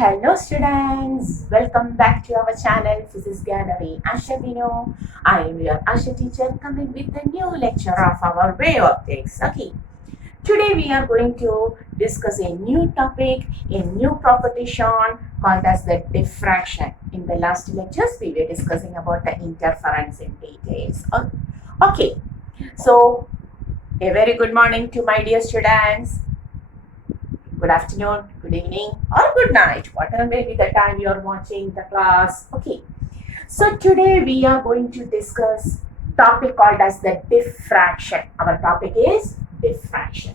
Hello students, welcome back to our channel Physics Gallery. Asha Vino. I am your Asha teacher coming with a new lecture of our wave optics. Okay, today we are going to discuss a new topic, a new property shown called as the diffraction. In the last lectures we were discussing about the interference in details. Okay, so a very good morning to my dear students. Good afternoon, good evening, or good night, whatever may be the time you are watching the class. Okay, so today we are going to discuss topic called as the diffraction. Our topic is diffraction.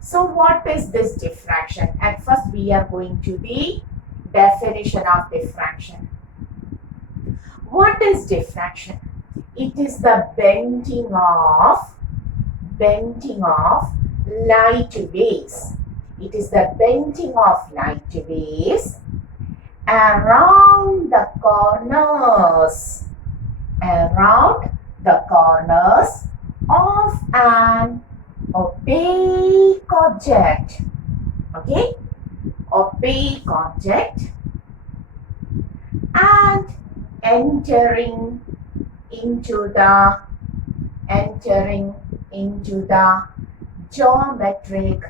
So what is this diffraction? At first we are going to the definition of diffraction. What is diffraction? It is the bending of light waves. It is the bending of light waves around the corners of an opaque object. Okay, opaque object, and entering into the geometric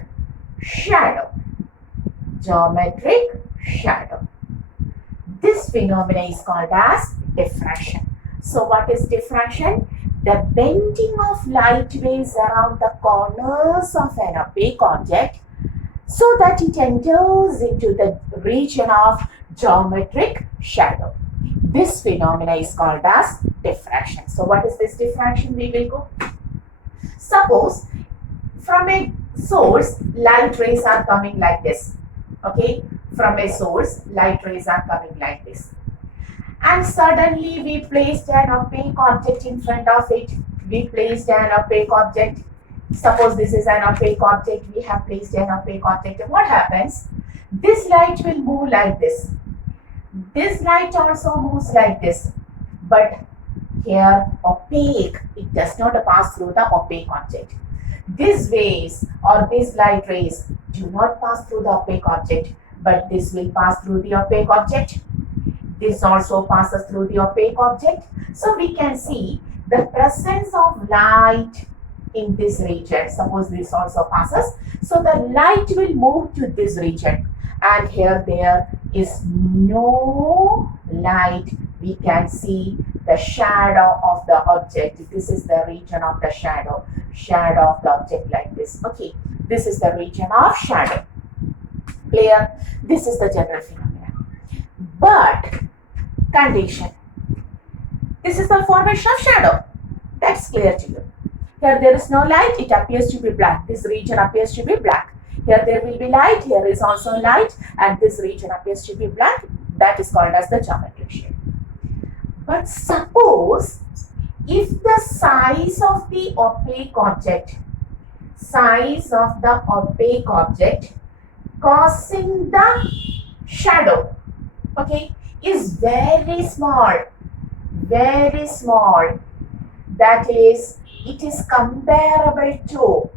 shadow. This phenomenon is called as diffraction. So what is diffraction? The bending of light waves around the corners of an opaque object so that it enters into the region of geometric shadow. This phenomenon is called as diffraction. So what is this diffraction? We will go. Suppose from a source, light rays are coming like this. Okay, from a source, light rays are coming like this. And suddenly we placed an opaque object in front of it. Suppose this is an opaque object. We have placed an opaque object. What happens? This light will move like this. This light also moves like this. But here, opaque, it does not pass through the opaque object. These waves or these light rays do not pass through the opaque object, but this will pass through the opaque object. This also passes through the opaque object. So we can see the presence of light in this region. Suppose this also passes. So the light will move to this region. And here there is no light. We can see the shadow of the object. This is the region of the shadow of the object like this. Okay, this is the region of shadow. Clear? This is the general phenomenon. But condition. This is the formation of shadow. That's clear to you. Here there is no light. It appears to be black. This region appears to be black. Here there will be light. Here is also light. And this region appears to be black. That is called as the geometric shade. But suppose if the size of the opaque object causing the shadow, okay, is very small, that is, it is comparable to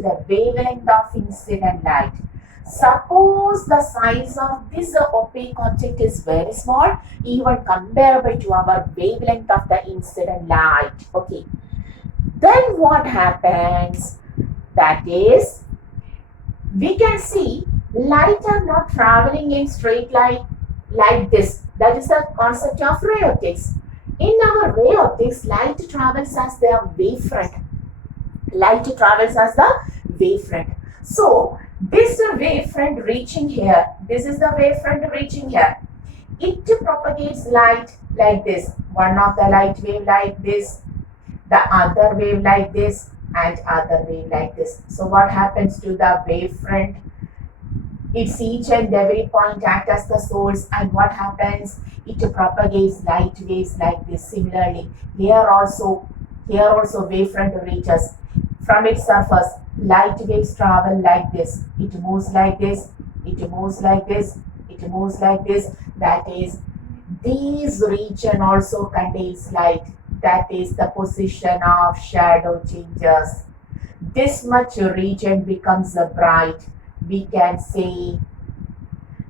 the wavelength of incident light. Suppose the size of this opaque object is very small, even comparable to our wavelength of the incident light. Okay. Then what happens? That is, we can see light are not traveling in straight line like this. That is the concept of ray optics. In our ray optics, light travels as the wavefront. So, this wavefront reaching here, this is the wavefront reaching here. It propagates light like this. One of the light wave like this, the other wave like this, and other wave like this. So what happens to the wavefront? It's each and every point act as the source, and what happens? It propagates light waves like this. Similarly, here also wavefront reaches. From its surface, light waves travel like this. It moves like this. That is, this region also contains light. That is, the position of shadow changes. This much region becomes bright. we can say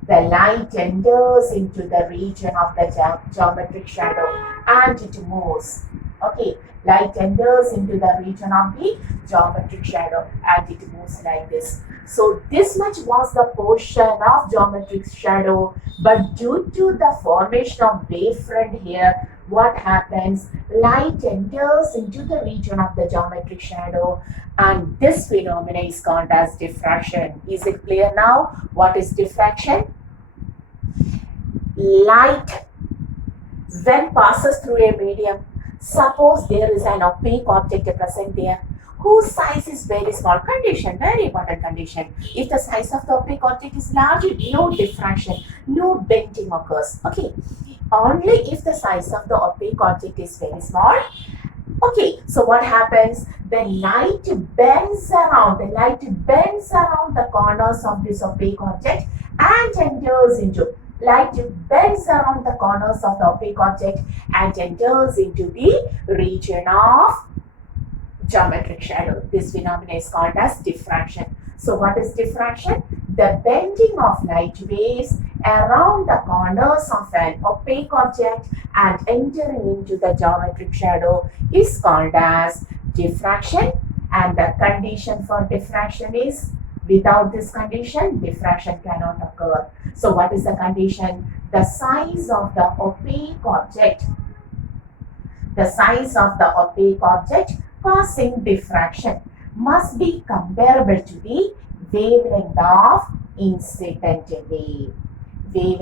the light enters into the region of the geometric shadow and it moves. Okay, light enters into the region of the geometric shadow and it moves like this. So this much was the portion of geometric shadow, but due to the formation of wavefront here, what happens? Light enters into the region of the geometric shadow and this phenomenon is called as diffraction. Is it clear now? What is diffraction? Light, when passes through a medium, suppose there is an opaque object present there whose size is very small. Condition, very important condition. If the size of the opaque object is large, no diffraction, no bending occurs. Okay, only if the size of the opaque object is very small. Okay, so what happens? The light bends around the corners of this opaque object and enters into the opaque object and enters into the region of geometric shadow. This phenomenon is called as diffraction. So what is diffraction? The bending of light waves around the corners of an opaque object and entering into the geometric shadow is called as diffraction, and the condition for diffraction is, without this condition, diffraction cannot occur. So what is the condition? The size of the opaque object causing diffraction must be comparable to the wavelength of incident wave. The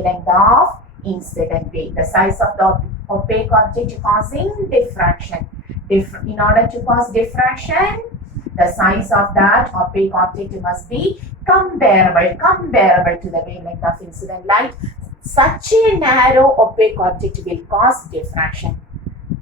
size of the opaque object causing diffraction. In order to cause diffraction, the size of that opaque object must be comparable to the wavelength of incident light. Such a narrow opaque object will cause diffraction.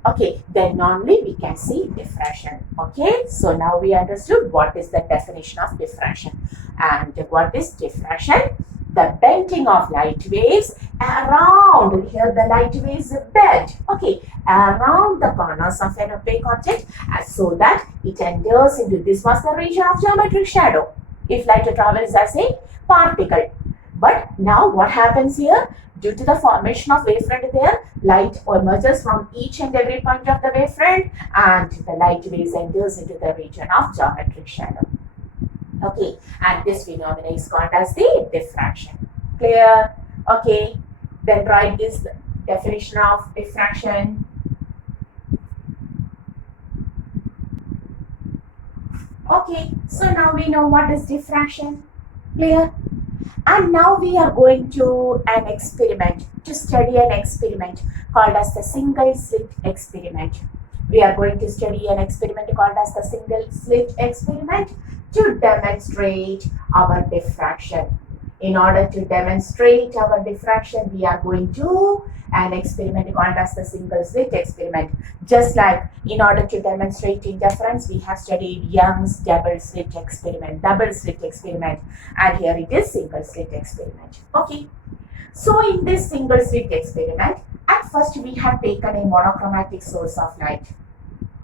Okay, then only we can see diffraction. Okay, so now we understood what is the definition of diffraction. And what is diffraction? The bending of light waves around, here the light waves bend, okay, around the corners of an opaque object so that it enters into, this was the region of geometric shadow if light travels as a particle. But now what happens here? Due to the formation of wavefront there, light emerges from each and every point of the wavefront and the light waves enters into the region of geometric shadow. Okay, and this phenomenon is called as the diffraction. Clear? Okay, then write this definition of diffraction. Okay, so now we know what is diffraction. Clear? And now we are going to study an experiment called as the single slit experiment. We are going to study an experiment called as the single slit experiment to demonstrate our diffraction. In order to demonstrate our diffraction, we are going to an experiment called as the single slit experiment. Just like in order to demonstrate interference, we have studied Young's double slit experiment, and here it is single slit experiment. Okay, so in this single slit experiment, at first we have taken a monochromatic source of light,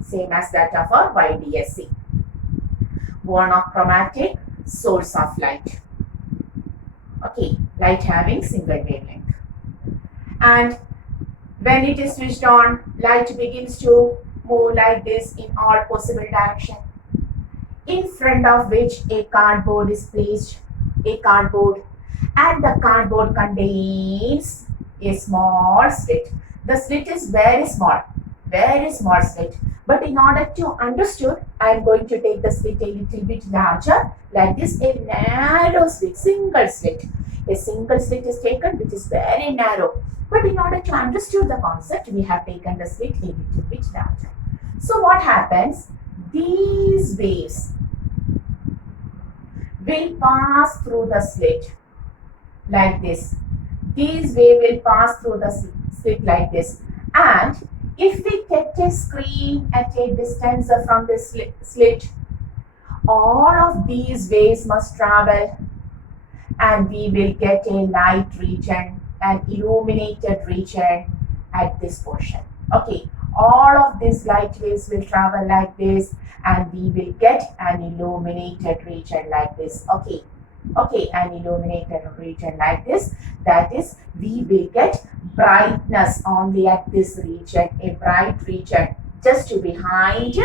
same as that of our YDSC. Monochromatic source of light. Okay, light having single wavelength. And when it is switched on, light begins to move like this in all possible directions, in front of which a cardboard is placed, and the cardboard contains a small slit. The slit is very small slit. But in order to understand, I am going to take the slit a little bit larger, like this, a narrow slit, single slit. A single slit is taken which is very narrow. But in order to understand the concept, we have taken the slit a little bit larger. So what happens? These waves will pass through the slit like this. These waves will pass through the slit like this. And if we kept a screen at a distance from the slit, all of these waves must travel and we will get a light region, an illuminated region at this portion. Okay, all of these light waves will travel like this and we will get an illuminated region like this. Okay, Okay, an illuminated region like this, that is, we will get brightness only at this region, a bright region just behind,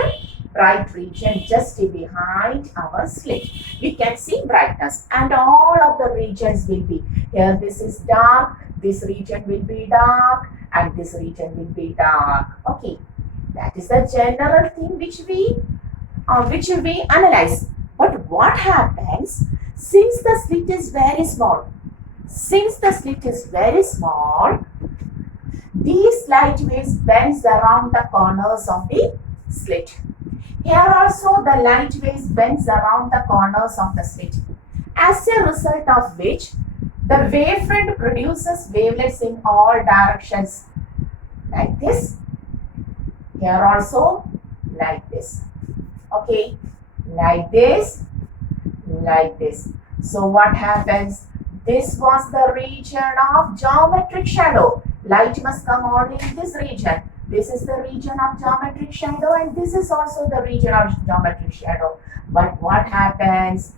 bright region just behind our slit. We can see brightness, and all of the regions will be here. This is dark, this region will be dark, and this region will be dark. Okay, that is the general thing which we analyze. But what happens since the slit is very small? Since the slit is very small, these light waves bends around the corners of the slit. Here also the light waves bends around the corners of the slit. As a result of which, the wavefront produces wavelets in all directions. Like this. Here also like this. Okay. Like this. Like this. So what happens? This was the region of geometric shadow. Light must come only in this region. This is the region of geometric shadow, and this is also the region of geometric shadow. But what happens?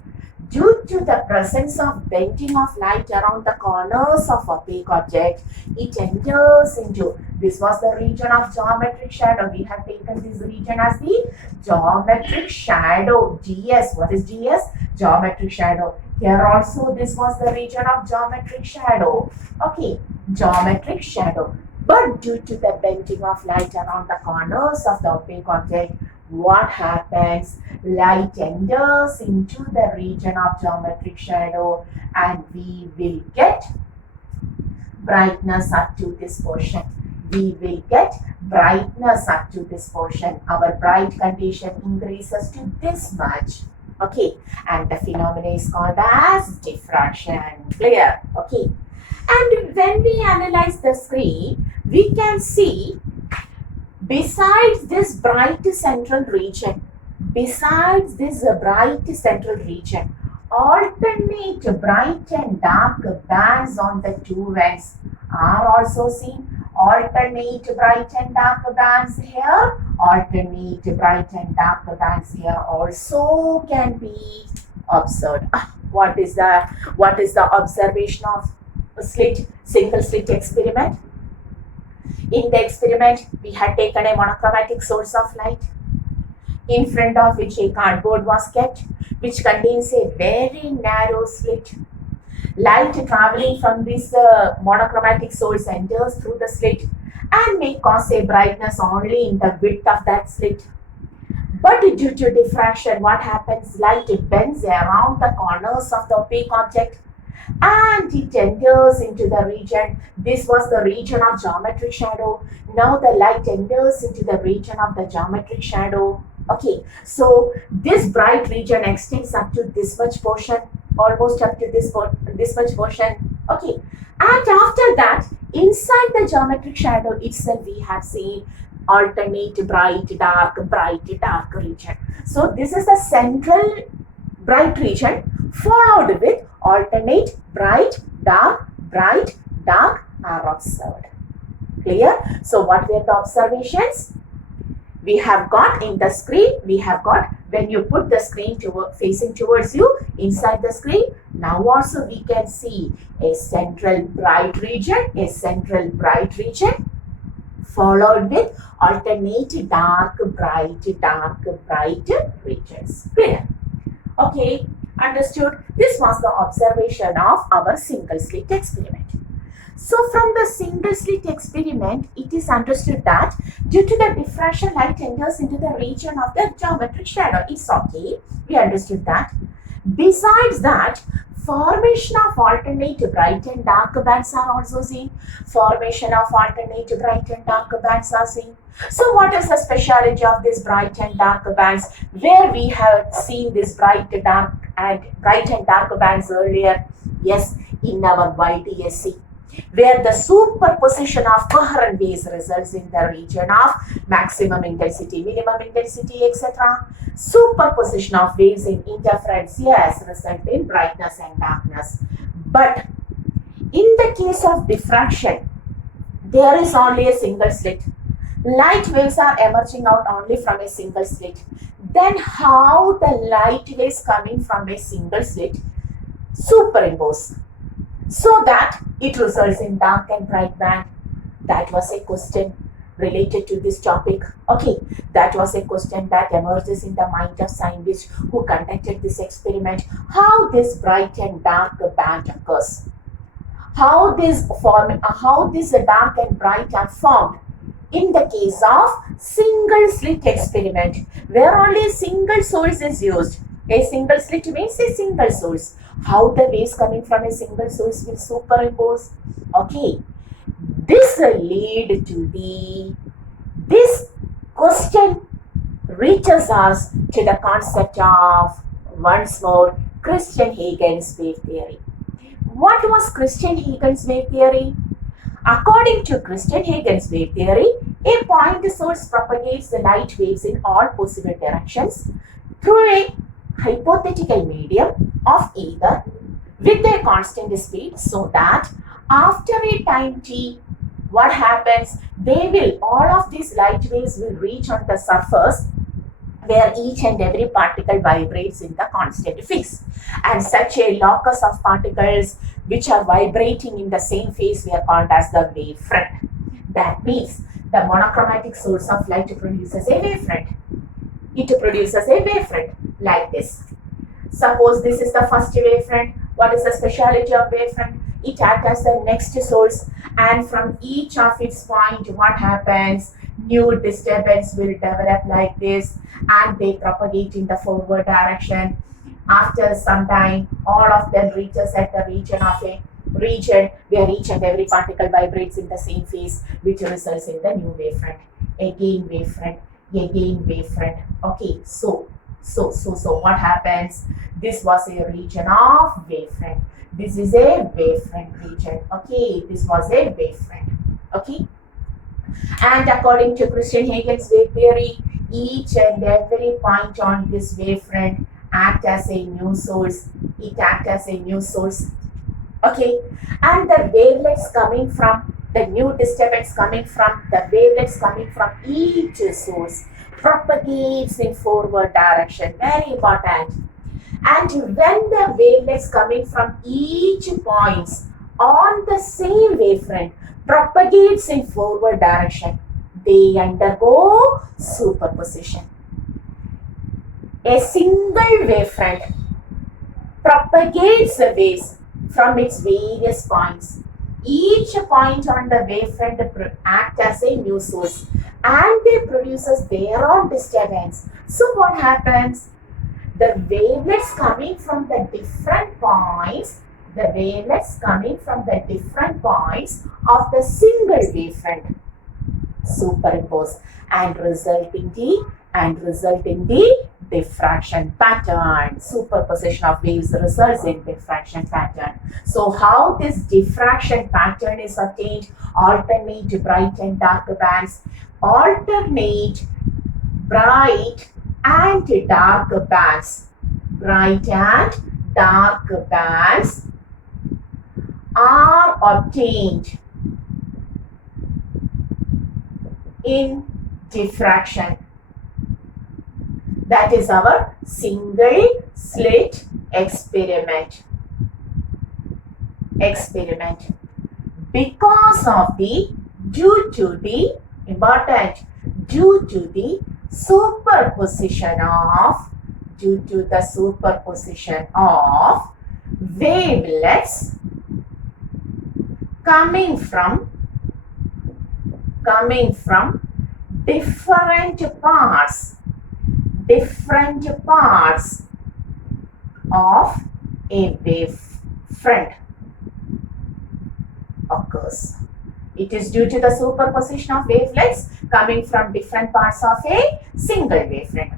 Due to the presence of bending of light around the corners of opaque object, it enters into, this was the region of geometric shadow. We have taken this region as the geometric shadow, GS. What is GS? Geometric shadow. Here also this was the region of geometric shadow. Okay, geometric shadow. But due to the bending of light around the corners of the opaque object, what happens? Light enters into the region of geometric shadow, and we will get brightness up to this portion. We will get brightness up to this portion. Our bright condition increases to this much. Okay, and the phenomenon is called as diffraction. Clear? Okay. And when we analyze the screen, we can see besides this bright central region, alternate bright and dark bands on the two ends are also seen. Alternate bright and dark bands here, alternate bright and dark bands here also can be observed. What is the observation of slit, single slit experiment? In the experiment, we had taken a monochromatic source of light, in front of which a cardboard was kept, which contains a very narrow slit. Light traveling from this monochromatic source enters through the slit and may cause a brightness only in the width of that slit. But due to diffraction, what happens? Light bends around the corners of the opaque object and it enters into the region. This was the region of geometric shadow. Now the light enters into the region of the geometric shadow. Okay, so this bright region extends up to this much portion, almost up to this much portion. Okay, and after that, inside the geometric shadow itself, we have seen alternate bright dark region. So this is the central bright region, followed with alternate bright dark are observed. Clear? So what were the observations? We have got in the screen, we have got, when you put the screen facing towards you, inside the screen, now also we can see a central bright region, followed with alternate dark bright regions. Clear? Okay, understood? This was the observation of our single slit experiment. So from the single slit experiment, it is understood that due to the diffraction, light enters into the region of the geometric shadow. It's okay. We understood that. Besides that, formation of alternate bright and dark bands are also seen. Formation of alternate bright and dark bands are seen. So what is the speciality of this bright and dark bands? Where we have seen this bright and dark bands earlier? Yes, in our YDSC, where the superposition of coherent waves results in the region of maximum intensity, minimum intensity, etc. Superposition of waves in interference, yes, result in brightness and darkness. But in the case of diffraction, there is only a single slit. Light waves are emerging out only from a single slit. Then how the light waves coming from a single slit superimpose, so that it results in dark and bright band. That was a question related to this topic. Okay, that was a question that emerges in the mind of scientists who conducted this experiment. How this bright and dark band occurs? How this dark and bright are formed in the case of single slit experiment, where only single source is used. A single slit means a single source. How the waves coming from a single source will superimpose? Okay, this question reaches us to the concept of, once more, Christian Higgins wave theory. What was Christian Higgins wave theory? According to Christian Higgins wave theory, a point source propagates the light waves in all possible directions through a hypothetical medium of either with a constant speed, so that after a time t, what happens? All of these light waves will reach on the surface where each and every particle vibrates in the constant phase. And such a locus of particles which are vibrating in the same phase we are called as the wavefront. That means the monochromatic source of light produces a wavefront. It produces a wavefront like this. Suppose this is the first wavefront. What is the speciality of wavefront? It acts as the next source, and from each of its point, what happens? New disturbance will develop like this, and they propagate in the forward direction. After some time, all of them reaches at the region where each and every particle vibrates in the same phase, which results in the new wavefront. Again wavefront. Okay, so what happens? This was a region of wavefront. This is a wavefront region. Okay, this was a wavefront. Okay, and according to Christian Higgins wave theory, each and every point on this wavefront act as a new source. It acts as a new source. Okay, and the wavelets coming from the new disturbance coming from the wavelets coming from each source propagates in forward direction. Very important. And when the wavelets coming from each points on the same wavefront propagates in forward direction, they undergo superposition. A single wavefront propagates the waves from its various points. Each point on the wavefront acts as a new source, and they produces their own disturbance. So what happens? The wavelets coming from the different points of the single wavefront superimpose and result in the diffraction pattern. Superposition of waves results in diffraction pattern. So how this diffraction pattern is obtained? Alternate bright and dark bands. Alternate bright and dark bands. Bright and dark bands are obtained in diffraction. That is our single slit experiment. Because of due to the superposition of wavelets coming from different parts of a wavefront occurs. It is due to the superposition of wavelets coming from different parts of a single wavefront.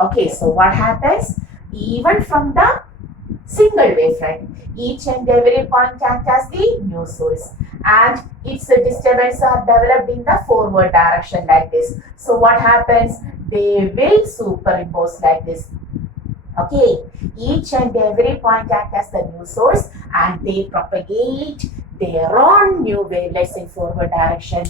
Okay, so what happens? Even from the single wavefront, each and every point acts as the new source, and its disturbance are developed in the forward direction like this. So what happens? They will superimpose like this. Okay, each and every point acts as the new source, and they propagate their own new wavelets in forward direction,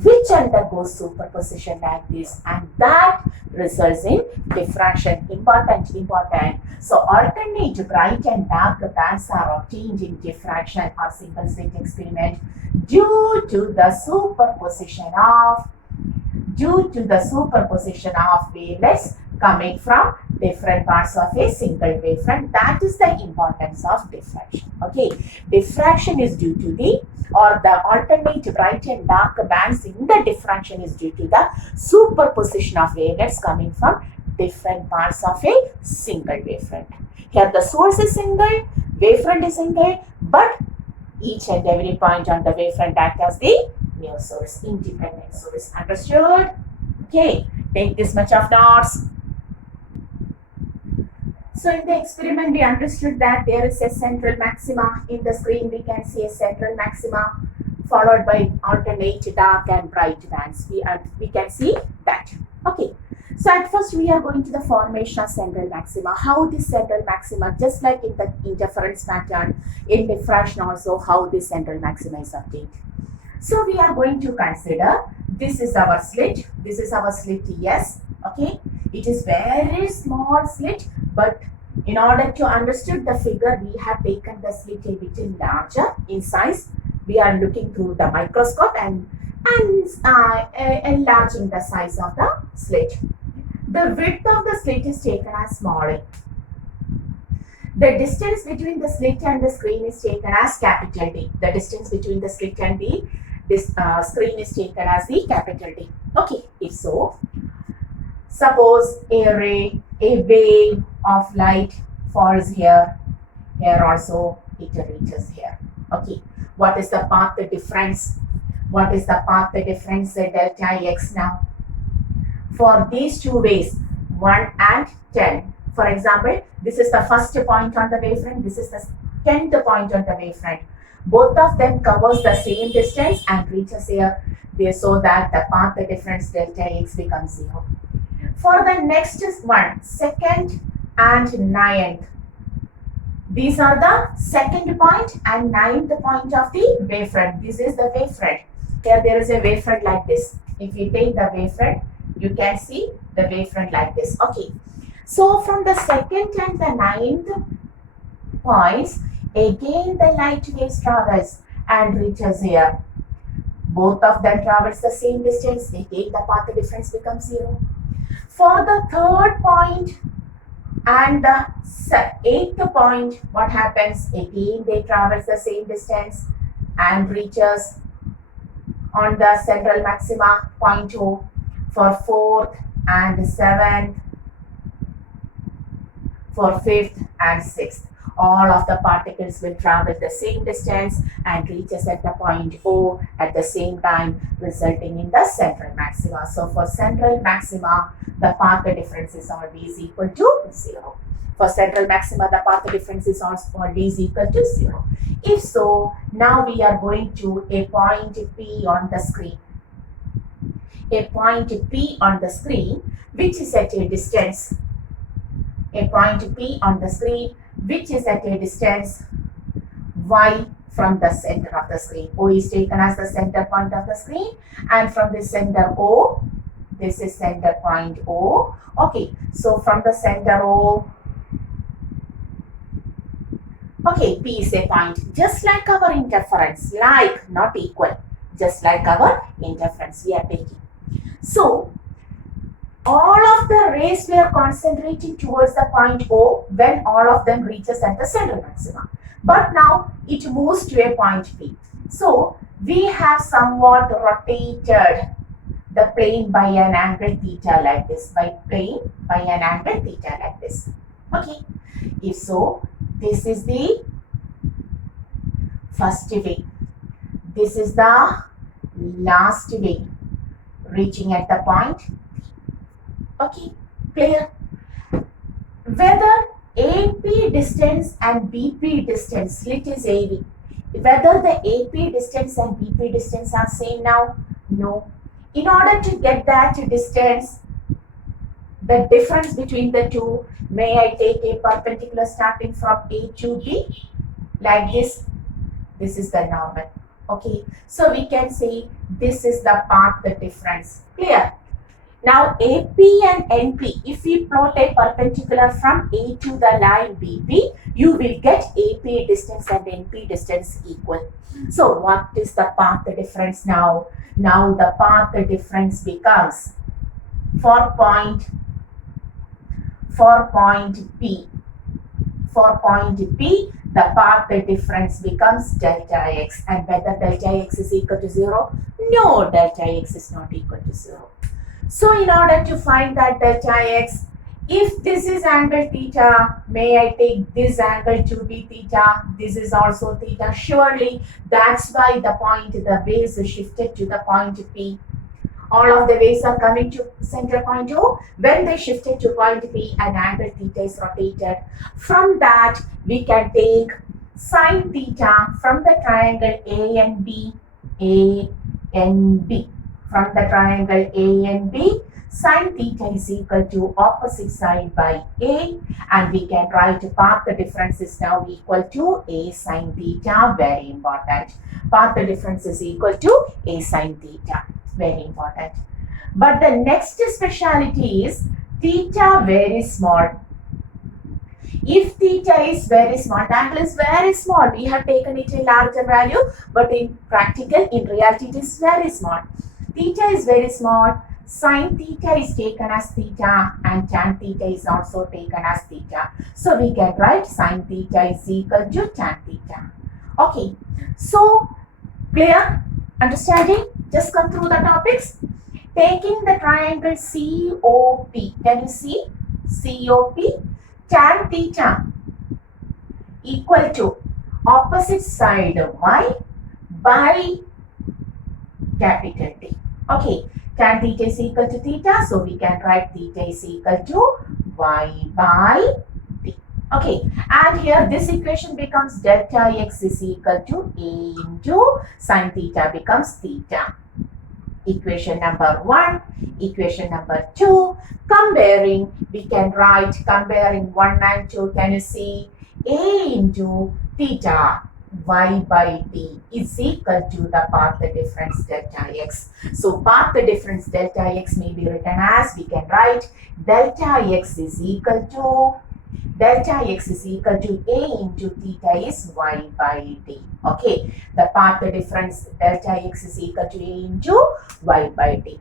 which undergoes superposition like this, and that results in diffraction. Important. So alternate bright and dark bands are obtained in diffraction or single slit experiment due to the superposition of wavelets coming from different parts of a single wavefront. That is the importance of diffraction. Okay, diffraction is due to the alternate bright and dark bands in the diffraction is due to the superposition of wavelets coming from different parts of a single wavefront. Here the source is single, wavefront is single, but each and every point on the wavefront acts as the new source, independent source. Understood? Okay, take this much of notes. So in the experiment, we understood that there is a central maxima. In the screen, we can see a central maxima followed by alternate dark and bright bands. We can see that. Okay. So at first, we are going to the formation of central maxima. How this central maxima, just like in the interference pattern, in diffraction also, how this central maxima is obtained. So we are going to consider this is our slit. This is our slit, yes. Okay. It is very small slit, but in order to understand the figure, we have taken the slit a little larger in size. We are looking through the microscope and enlarging the size of the slit. The width of the slit is taken as small a. The distance between the slit and the screen is taken as capital D. The distance between the slit and the screen is taken as the capital D. Okay, if so, suppose a wave of light falls here, here also it reaches here. Okay, what is the path difference? What is the path difference delta x now? For these two waves, 1 and 10. For example, this is the first point on the wavefront, this is the 10th point on the wavefront. Both of them covers the same distance and reaches here, so that the path difference delta x becomes 0. For the next one, 2nd and 9th. These are the 2nd point and 9th point of the wavefront. This is the wavefront. Here there is a wavefront like this. If you take the wavefront, you can see the wavefront like this. Okay. So from the 2nd and the 9th points, again the light waves travels and reaches here. Both of them travels the same distance. Again the path difference becomes 0. For the 3rd point and the 8th point, what happens? Again they traverse the same distance and reaches on the central maxima point O. For 4th and 7th, for 5th and 6th, all of the particles will travel the same distance and reaches at the point O at the same time, resulting in the central maxima. So for central maxima, the path difference is always equal to 0. For central maxima, the path difference is always equal to 0. If so, now we are going to a point P on the screen. A point P on the screen, which is at a distance. A point P on the screen, which is at a distance y from the center of the screen. O is taken as the center point of the screen, and from the center O, this is center point O. Okay, so from the center O, okay, P is a point, just like our interference, like, not equal, just like our interference we are taking. So, all of the rays were concentrating towards the point O when all of them reaches at the central maxima. But now it moves to a point P. So we have somewhat rotated the plane by an angle theta like this. By an angle theta like this. Okay. If so, this is the first wave. This is the last wave reaching at the point. Okay, clear? Whether AP distance and BP distance, slit is AV. Whether the AP distance and BP distance are same now? No. In order to get that distance, the difference between the two, may I take a perpendicular starting from A to B? Like this. This is the normal. Okay, so we can say this is the path difference. Clear? Now AP and NP, if we plot a perpendicular from A to the line BP, you will get AP distance and NP distance equal. So what is the path difference now? Now the path difference becomes for point P. For point P, the path difference becomes delta x. And whether delta x is equal to 0? No, delta x is not equal to 0. So in order to find that delta x, if this is angle theta, may I take this angle to be theta? This is also theta. Surely that's why the base is shifted to the point P. All of the waves are coming to center point O. When they shifted to point P, an angle theta is rotated. From that, we can take sine theta from the triangle A and B. From the triangle A and B, sine theta is equal to opposite side by A, and we can write path difference is now equal to A sine theta. Very important. Path difference is equal to A sine theta. Very important. But the next speciality is theta very small. If theta is very small, the angle is very small, we have taken it a larger value, but in reality it is very small. Theta is very small, sine theta is taken as theta, and tan theta is also taken as theta. So we can write sine theta is equal to tan theta. Okay, so clear? Understanding? Just come through the topics. Taking the triangle COP, can you see? COP, tan theta equal to opposite side y by capital T. Okay, tan theta is equal to theta, so we can write theta is equal to y by t. Okay, and here this equation becomes delta x is equal to A into sine theta becomes theta. Equation number 1, equation number 2, comparing, we can write comparing 1 and 2, can you see? A into theta y by t is equal to the path difference delta x. So path difference delta x may be written as, we can write delta x is equal to A into theta is y by t. Okay, the path difference delta x is equal to A into y by t.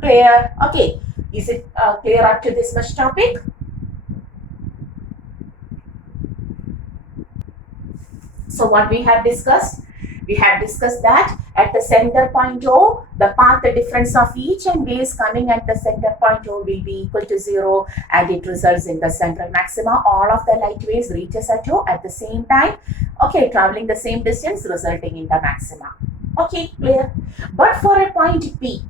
Clear? Okay, is it clear up to this much topic? So what we have discussed? We have discussed that at the center point O, the path difference of each and base coming at the center point O will be equal to 0, and it results in the central maxima. All of the light waves reaches at O at the same time. Okay, traveling the same distance resulting in the maxima. Okay, clear? But for a point P,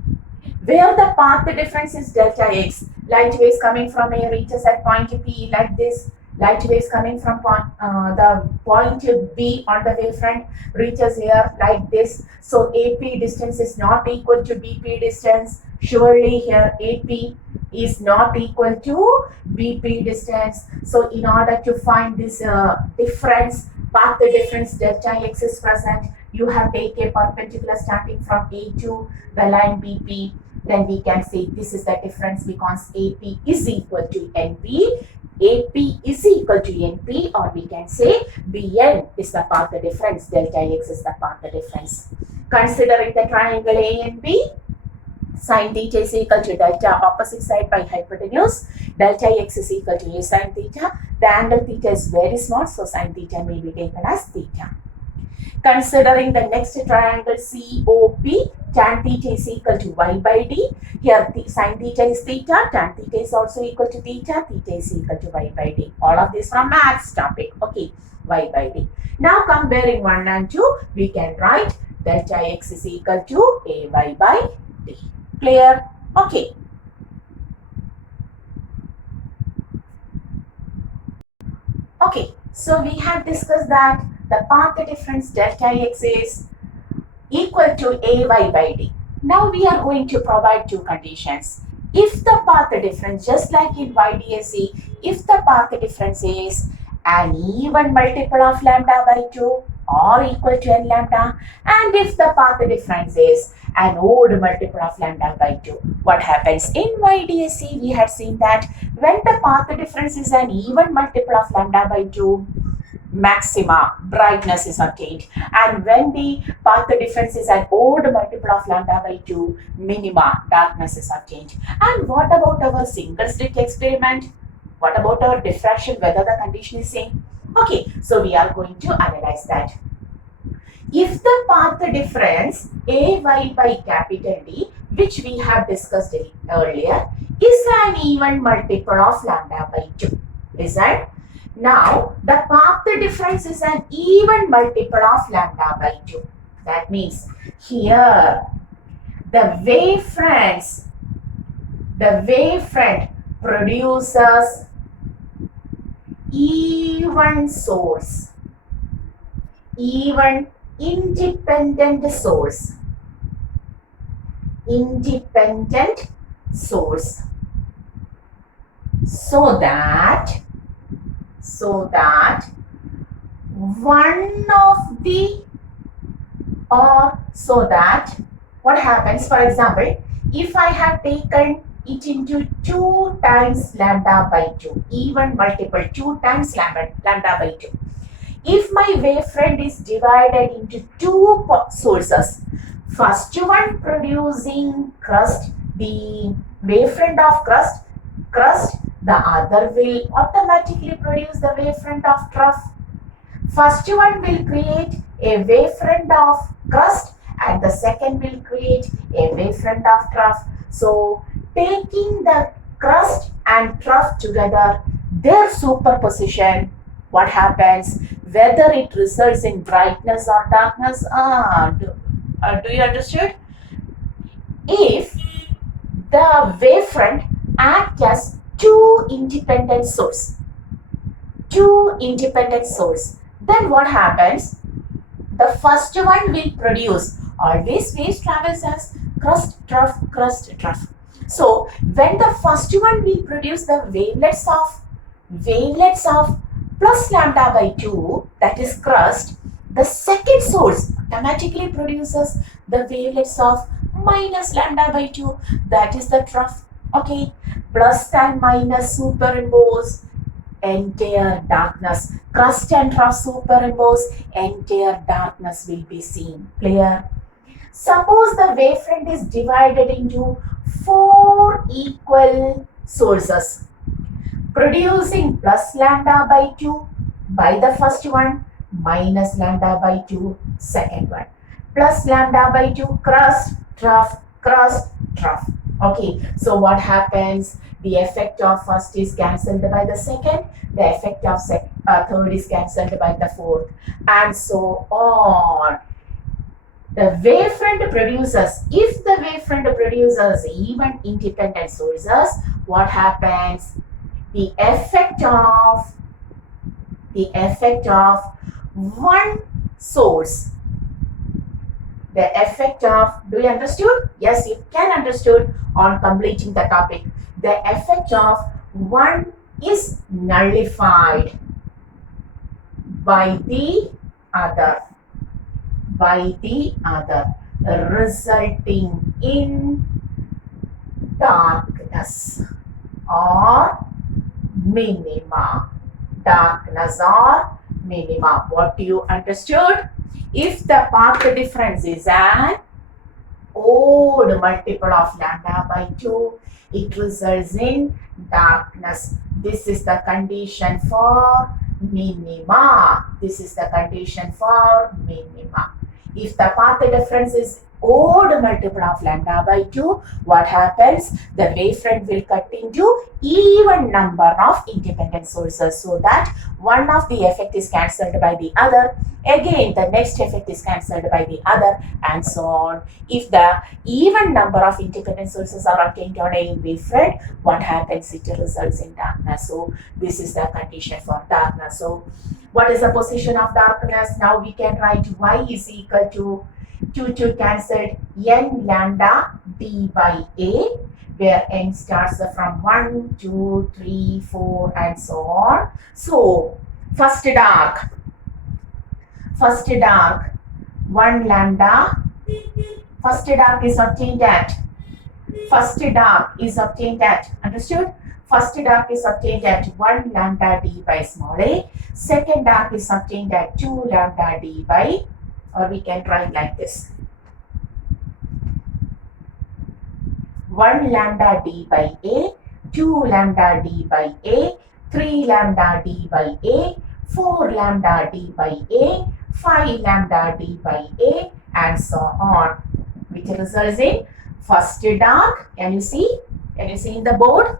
where the path difference is delta x, light waves coming from A reaches at point P like this. Light waves coming from the point B on the wavefront reaches here like this. So AP distance is not equal to BP distance. Surely here AP is not equal to BP distance. So in order to find this difference, path difference delta x is present, you have taken a perpendicular starting from A to the line BP. Then we can say this is the difference because AP is equal to NP. AP is equal to NP, or we can say BN is the path difference, delta x is the path difference. Considering the triangle A and B, sine theta is equal to delta opposite side by hypotenuse, delta x is equal to A sine theta. The angle theta is very small, so sine theta may be taken as theta. Considering the next triangle COP, tan theta is equal to y by d. Here sine theta is theta, tan theta is also equal to theta, theta is equal to y by d. All of this from maths topic. Okay, y by d. Now comparing 1 and 2, we can write delta x is equal to ay by d. Clear? Okay. Okay, so we have discussed that the path difference delta x is equal to ay by d. Now we are going to provide two conditions. If the path difference, just like in YDSE, if the path difference is an even multiple of lambda by 2 or equal to n lambda, and if the path difference is an odd multiple of lambda by 2. What happens in YDSC? We had seen that when the path difference is an even multiple of lambda by 2, maxima, brightness is obtained, and when the path difference is an odd multiple of lambda by 2, minima, darkness is obtained. And what about our single slit experiment? What about our diffraction, whether the condition is same? Okay, so we are going to analyze that. If the path difference ay by capital D, which we have discussed earlier, is an even multiple of lambda by 2, isn't? Now, the path difference is an even multiple of lambda by 2. That means here the wavefront produces even source, even independent source, so that one of the, or so that what happens, for example, if I have taken it into 2 times lambda by 2, even multiple 2 times lambda by 2. If my wavefront is divided into 2 sources, first one producing crust, the wavefront of crust, the other will automatically produce the wavefront of trough. First one will create a wavefront of crust and the second will create a wavefront of trough. So taking the crust and trough together, their superposition, what happens, whether it results in brightness or darkness, do you understand? If the wavefront act as two independent source, then what happens? The first one will produce, always waves travels as crust, trough. So when the first one will produce the wavelets of plus lambda by 2, that is crust, the second source automatically produces the wavelets of minus lambda by 2, that is the trough. Okay, plus and minus superimpose, entire darkness. Crust and trough superimpose, entire darkness will be seen. Clear? Suppose the wavefront is divided into 4 equal sources, producing plus lambda by 2 by the first one, minus lambda by 2 second one, plus lambda by 2 crust, trough. Okay, so what happens? The effect of first is cancelled by the second, the effect of third is cancelled by the fourth, and so on. The wavefront produces, if the wavefront produces even independent sources, what happens? The effect of one source, the effect of, do you understood? Yes, you can understood on completing the topic. The effect of one is nullified by the other, resulting in darkness or minima. What do you understood? If the path difference is an odd multiple of lambda by 2, it results in darkness. This is the condition for minima. If the path difference is odd multiple of lambda by 2, what happens? The wavefront will cut into even number of independent sources, so that one of the effect is cancelled by the other. Again, the next effect is cancelled by the other, and so on. If the even number of independent sources are obtained on a wavefront, what happens? It results in darkness. So this is the condition for darkness. So what is the position of darkness? Now we can write y is equal to 2 cancelled n lambda d by a, where n starts from 1, 2, 3, 4 and so on. So First dark, 1 lambda. First dark is obtained at, understood? First dark is obtained at 1 lambda d by small a. Second dark is obtained at 2 lambda d by, or we can write like this, 1 lambda d by a, 2 lambda d by a, 3 lambda d by a, 4 lambda d by a, 5 lambda d by a, and so on, which results in first dark. Can you see? Can you see in the board?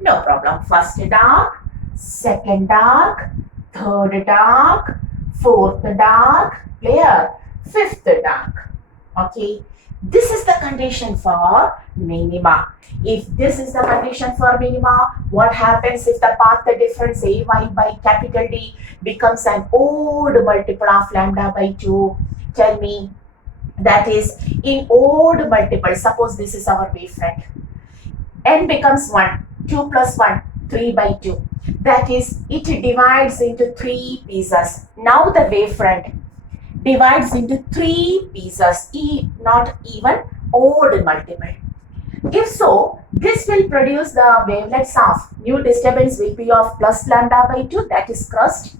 No problem. First dark, second dark, third dark, fourth dark, clear, fifth dark. Okay. This is the condition for minima. If this is the condition for minima, what happens if the path difference ay by capital D becomes an odd multiple of lambda by 2? Tell me. That is, in odd multiple, suppose this is our wavefront. N becomes 1, 2 plus 1, 3 by 2. That is, it divides into 3 pieces. Now the wavefront divides into 3 pieces, not even odd multiple. If so, this will produce the wavelets of, new disturbance will be of plus lambda by 2, that is crust.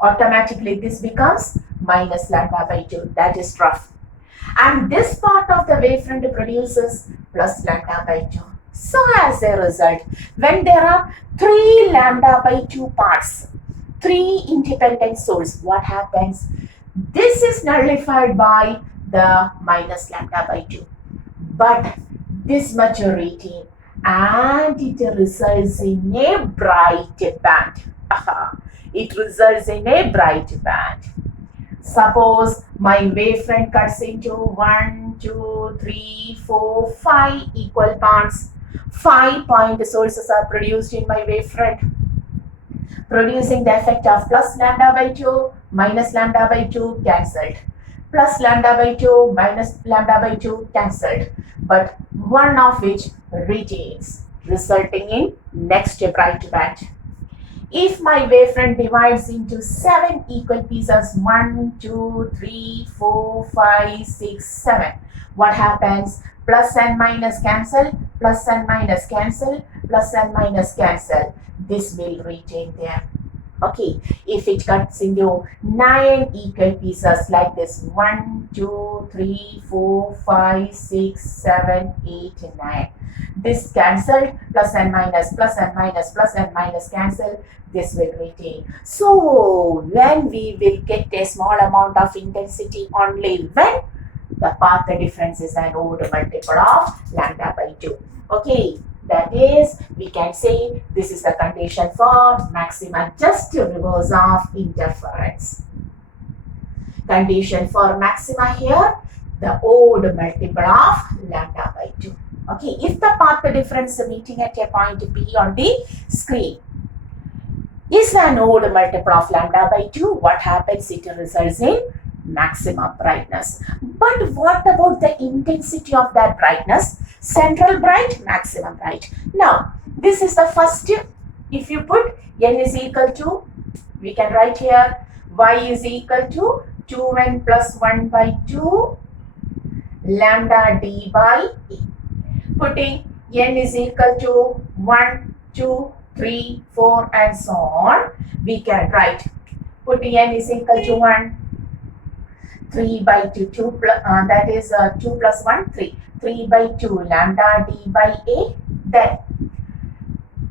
Automatically this becomes minus lambda by 2, that is trough. And this part of the wavefront produces plus lambda by 2. So as a result, when there are 3 lambda by 2 parts, 3 independent sources, what happens? This is nullified by the minus lambda by 2. But this much rating, and it results in a bright band. It results in a bright band. Suppose my wavefront cuts into 1, 2, 3, 4, 5 equal parts. 5 point sources are produced in my wavefront, producing the effect of plus lambda by 2, minus lambda by 2 cancelled. Plus lambda by 2, minus lambda by 2 cancelled. But one of which retains, resulting in next bright band. If my wavefront divides into 7 equal pieces, 1, 2, 3, 4, 5, 6, 7, what happens? Plus and minus cancel, plus and minus cancel, plus and minus cancel. This will retain there. Okay, if it cuts into 9 equal pieces like this, 1, 2, 3, 4, 5, 6, 7, 8, 9. This cancelled, plus and minus, plus and minus, plus and minus cancel, this will retain. So, when we will get a small amount of intensity only when the path difference is an odd multiple of lambda by 2. Okay, that is, we can say this is the condition for maxima, just to reverse of interference. Condition for maxima here, the odd multiple of lambda by 2. Okay, if the path difference meeting at a point P on the screen is an odd multiple of lambda by 2, what happens? It results in maximum brightness. But what about the intensity of that brightness? Central bright, maximum bright. Now, this is the first. If you put n is equal to, we can write here y is equal to 2n plus 1 by 2 lambda d by e. Putting n is equal to 1, 2, 3, 4 and so on, we can write, putting n is equal to 1, 3 by 2, 2 plus, that is 2 plus 1, 3. 3 by 2 lambda d by a, then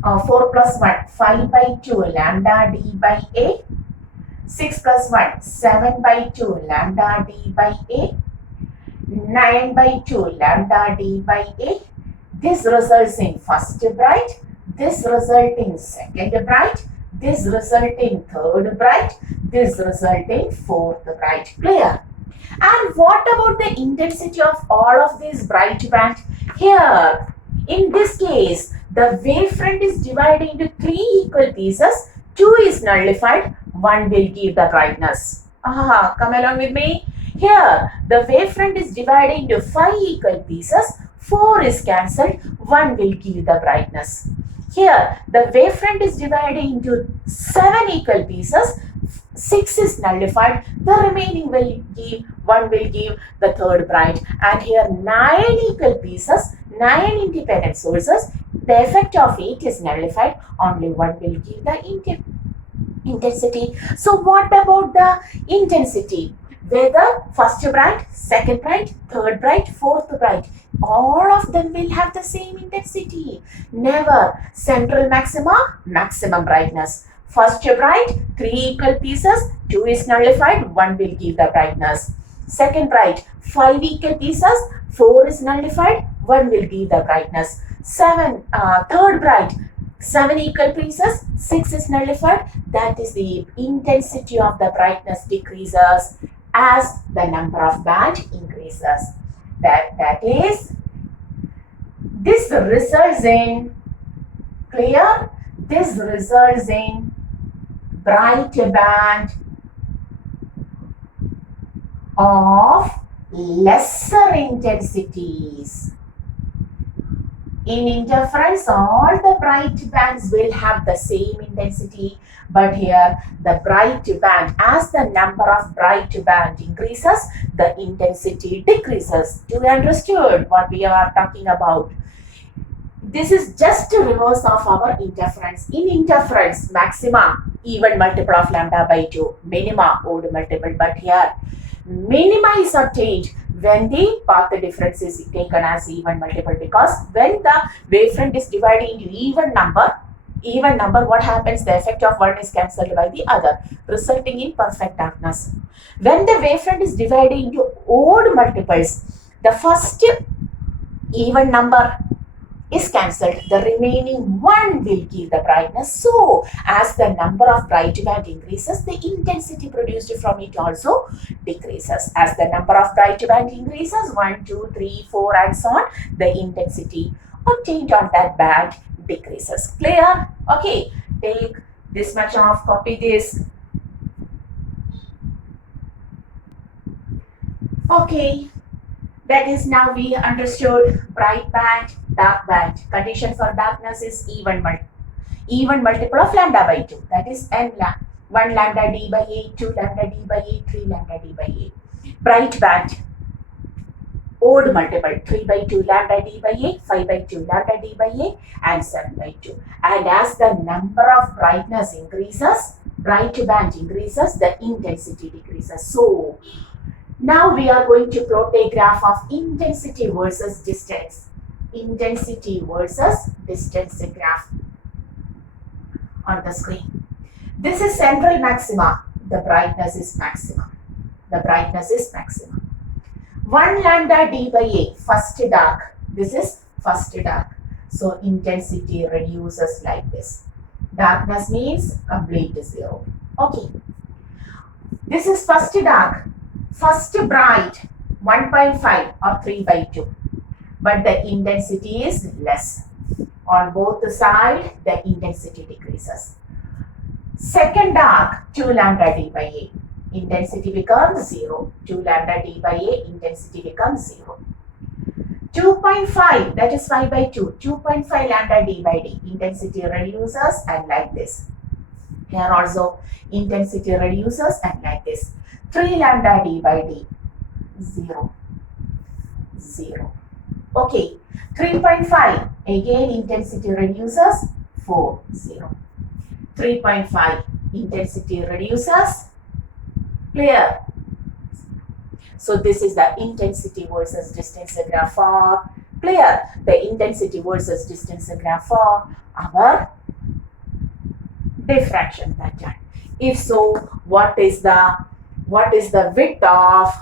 4 plus 1, 5 by 2 lambda d by a, 6 plus 1, 7 by 2 lambda d by a, 9 by 2 lambda d by a. This results in first bright, this result in second bright, this result in third bright, this result in fourth bright. Clear? And what about the intensity of all of these bright bands? Here, in this case, the wavefront is divided into 3 equal pieces. 2 is nullified, 1 will give the brightness. Come along with me. Here, the wavefront is divided into 5 equal pieces. 4 is cancelled, 1 will give the brightness. Here, the wavefront is divided into 7 equal pieces. 6 is nullified. The remaining will give, 1 will give the third bright. And here 9 equal pieces, 9 independent sources. The effect of 8 is nullified. Only 1 will give the intensity. So what about the intensity? Whether first bright, second bright, third bright, fourth bright, all of them will have the same intensity. Never. Central maxima, maximum brightness. First bright, 3 equal pieces, 2 is nullified, 1 will give the brightness. Second bright, 5 equal pieces, 4 is nullified, 1 will give the brightness. Third bright, 7 equal pieces, 6 is nullified. That is the intensity of the brightness decreases as the number of band increases. That is, this results in, clear? This results in bright band of lesser intensities. In interference, all the bright bands will have the same intensity, but here the bright band, as the number of bright band increases, the intensity decreases. Do you understood what we are talking about? This is just a reverse of our interference. In interference, maxima, even multiple of lambda by 2, minima, odd multiple, but here minima is obtained when the path difference is taken as even multiple, because when the wavefront is divided into even number, what happens? The effect of one is cancelled by the other, resulting in perfect darkness. When the wavefront is divided into odd multiples, the first even number is cancelled, the remaining one will give the brightness. So, as the number of bright band increases, the intensity produced from it also decreases. As the number of bright band increases, 1, 2, 3, 4 and so on, the intensity obtained on that band decreases. Clear? Okay, take this much off, copy this. Okay. That is, now we understood bright band, dark band. Condition for darkness is even multiple of lambda by 2. That is n 1 lambda d by 8, 2 lambda d by 8, 3 lambda d by 8. Bright band, odd multiple, 3 by 2 lambda d by 8, 5 by 2 lambda d by 8 and 7 by 2. And as the number of brightness increases, bright band increases, the intensity decreases. So, now we are going to plot a graph of intensity versus distance. Intensity versus distance graph on the screen. This is central maxima. The brightness is maxima. The brightness is maxima. 1 lambda d by 8, first dark. This is first dark. So intensity reduces like this. Darkness means complete 0. Okay. This is first dark. First bright, 1.5 or 3 by 2, but the intensity is less. On both sides, the intensity decreases. Second dark, 2 lambda d by 8, intensity becomes 0. 2 lambda d by 8, intensity becomes 0. 2.5, that is 5 by 2, 2.5 lambda d by d, intensity reduces and like this. Here also, intensity reduces and like this. 3 lambda d by d, 0, 0. Okay, 3.5, again intensity reduces, 4, 0. 3.5, intensity reduces, clear. So this is the intensity versus distance graph for, clear, the intensity versus distance graph for our diffraction pattern. If so, what is the width of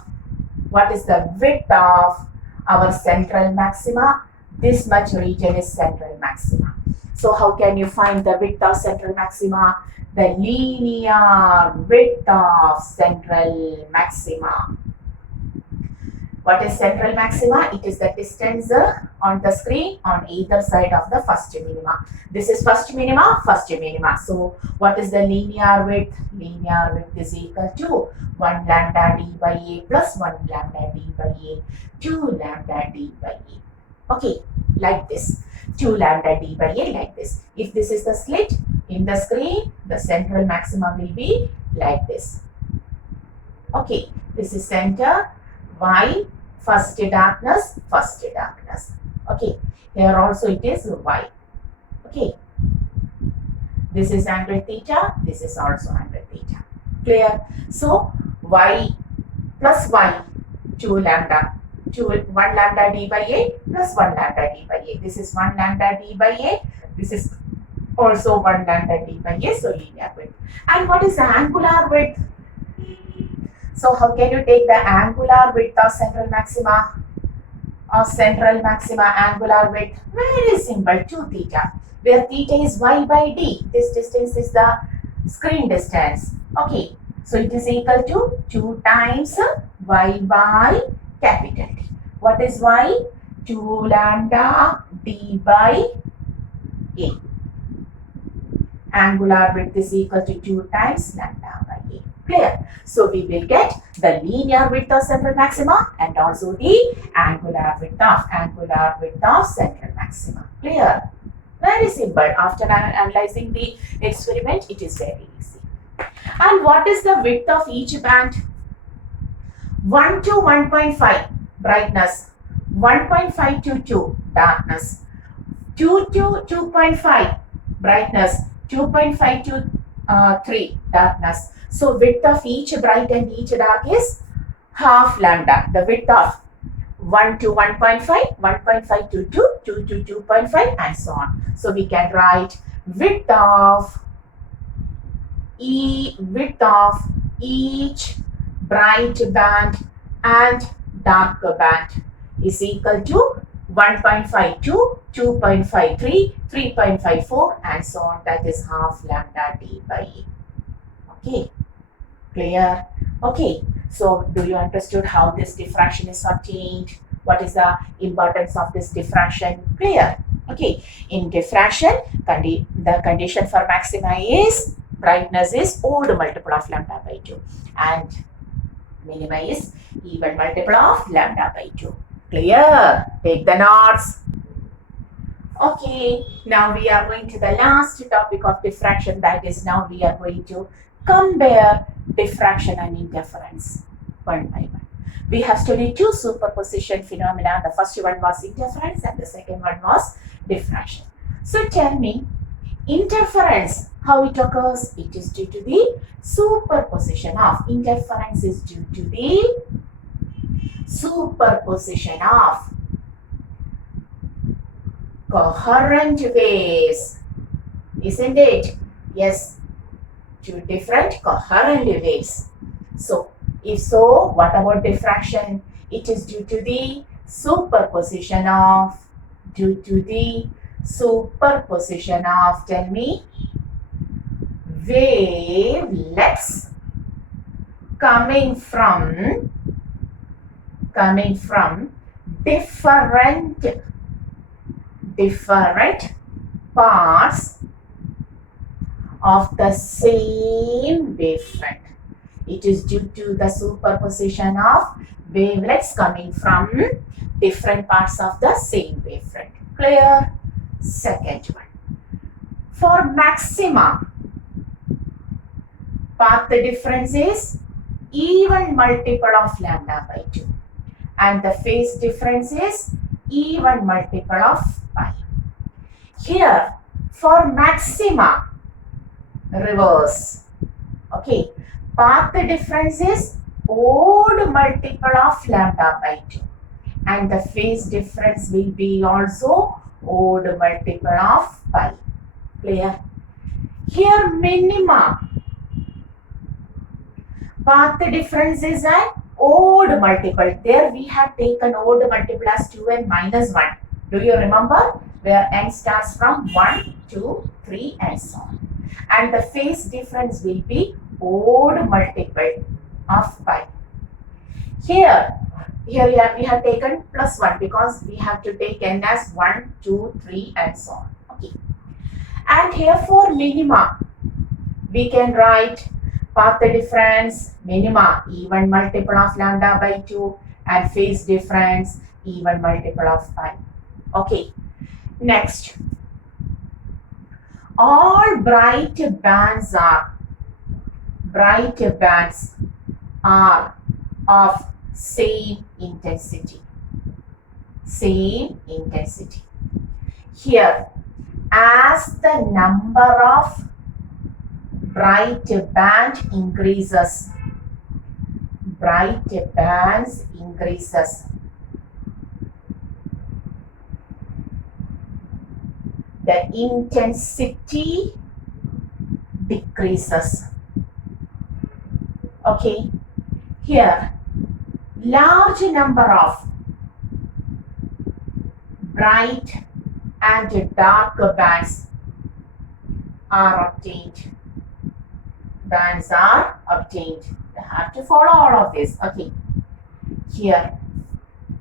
our central maxima? This much region is central maxima. So how can you find the width of central maxima? The linear width of central maxima. What is central maxima? It is the distance on the screen on either side of the first minima. This is first minima, first minima. So what is the linear width? Linear width is equal to 1 lambda d by a plus 1 lambda d by a, 2 lambda d by a. Okay, like this. 2 lambda d by a like this. If this is the slit in the screen, the central maxima will be like this. Okay, this is center, y, first darkness. Okay, here also it is y. Okay, this is angle theta, this is also angle theta. Clear? So, y plus y, 2 lambda, 1 lambda d by a plus 1 lambda d by a. This is 1 lambda d by a, this is also 1 lambda d by a, so linear width. And what is the angular width? So how can you take the angular width of central maxima? Angular width? Very simple, 2 theta. Where theta is y by d. This distance is the screen distance. Okay, so it is equal to 2 times y by capital D. What is y? 2 lambda d by a. Angular width is equal to 2 times lambda by a. Clear? So we will get the linear width of central maxima and also the angular width of central maxima. Clear? Very simple. After analyzing the experiment, it is very easy. And what is the width of each band? 1 to 1.5 brightness, 1.5 to 2 darkness, 2 to 2.5 brightness, 2.5 to 3 darkness. So width of each bright and each dark is half lambda. The width of 1 to 1.5, 1.5 to 2, 2 to 2.5 and so on. So we can write width of each bright band and dark band is equal to 1.52, 2.53, 3.54 and so on. That is half lambda d by e. Okay, clear? Okay, so do you understood how this diffraction is obtained? What is the importance of this diffraction? Clear? Okay, in diffraction, the condition for maxima is brightness is odd multiple of lambda by 2 and minima is even multiple of lambda by 2. Clear? Take the notes. Okay, now we are going to the last topic of diffraction, that is now we are going to compare diffraction and interference one by one. We have studied two superposition phenomena. The first one was interference and the second one was diffraction. So tell me, interference, how it occurs? It is due to the superposition of, interference is due to the superposition of coherent waves, isn't it? Yes, two different coherent waves. So, if so, what about diffraction? It is due to the superposition of, tell me, wavelets coming from different parts of the same wavefront. It is due to the superposition of wavelets coming from different parts of the same wavefront. Clear? Second one. For maxima, path difference is even multiple of lambda by 2 and the phase difference is even multiple of pi. Here, for maxima, reverse. Okay, path difference is odd multiple of lambda by 2 and the phase difference will be also odd multiple of pi. Clear? Here minima, path difference is an odd multiple. There we have taken odd multiple as 2n minus 1. Do you remember? Where n starts from 1, 2, 3 and so on. And the phase difference will be odd multiple of pi. Here we have taken plus 1 because we have to take n as 1, 2, 3 and so on. Okay. And here for minima, we can write path difference, minima, even multiple of lambda by 2 and phase difference, even multiple of pi. Okay. Next, all bright bands are of same intensity. Same intensity. Here, as the number of bright bands increases, the intensity decreases. Okay, here large number of bright and dark bands are obtained. You have to follow all of this. Okay, here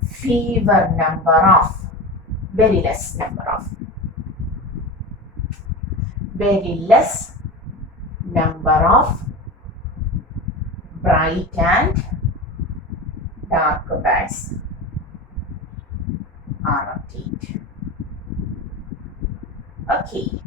fewer number of, very less number of bright and dark bands are obtained. Okay,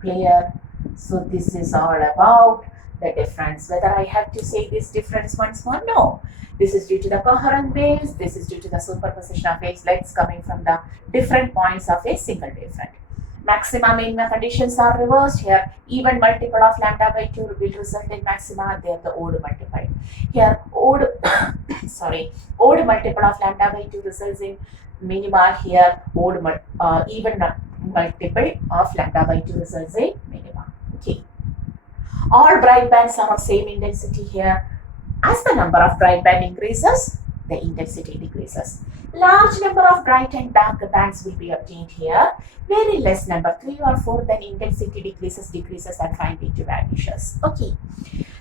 clear? So this is all about the difference. Whether I have to say this difference once more? No. This is due to the coherent waves. This is due to the superposition of wavelets coming from the different points of a single wavefront. Maxima minima conditions are reversed here. Even multiple of lambda by 2 will result in maxima. They are the odd multiplied. Here, odd multiple of lambda by 2 results in minima. Here, even multiple of lambda by 2 results in minima. Okay. All bright bands are of same intensity here. As the number of bright band increases, the intensity decreases. Large number of bright and dark bands will be obtained here. Very less number, 3 or 4, then intensity decreases and finally it vanishes. Okay.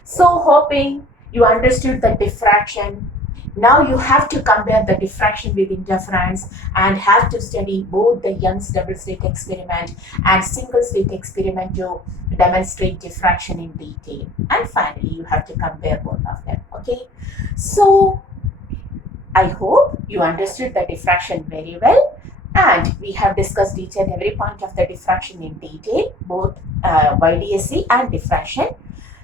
So hoping you understood the diffraction. Now you have to compare the diffraction with interference and have to study both the Young's double slit experiment and single slit experiment to demonstrate diffraction in detail. And finally, you have to compare both of them. Okay. So I hope you understood the diffraction very well. And we have discussed each and every point of the diffraction in detail, both YDSC and diffraction.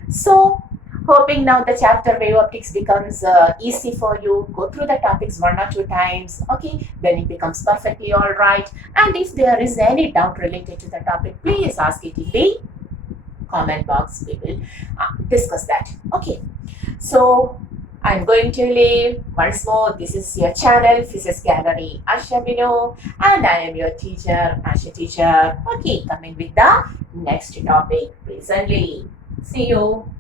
So hoping now the chapter wave optics becomes easy for you. Go through the topics 1 or 2 times. Okay, then it becomes perfectly all right. And if there is any doubt related to the topic, please ask it in the comment box. We will discuss that. Okay, so I'm going to leave once more. This is your channel, Physics Gallery Asha Bino, and I am your teacher, Asha teacher. Okay, coming with the next topic recently. See you.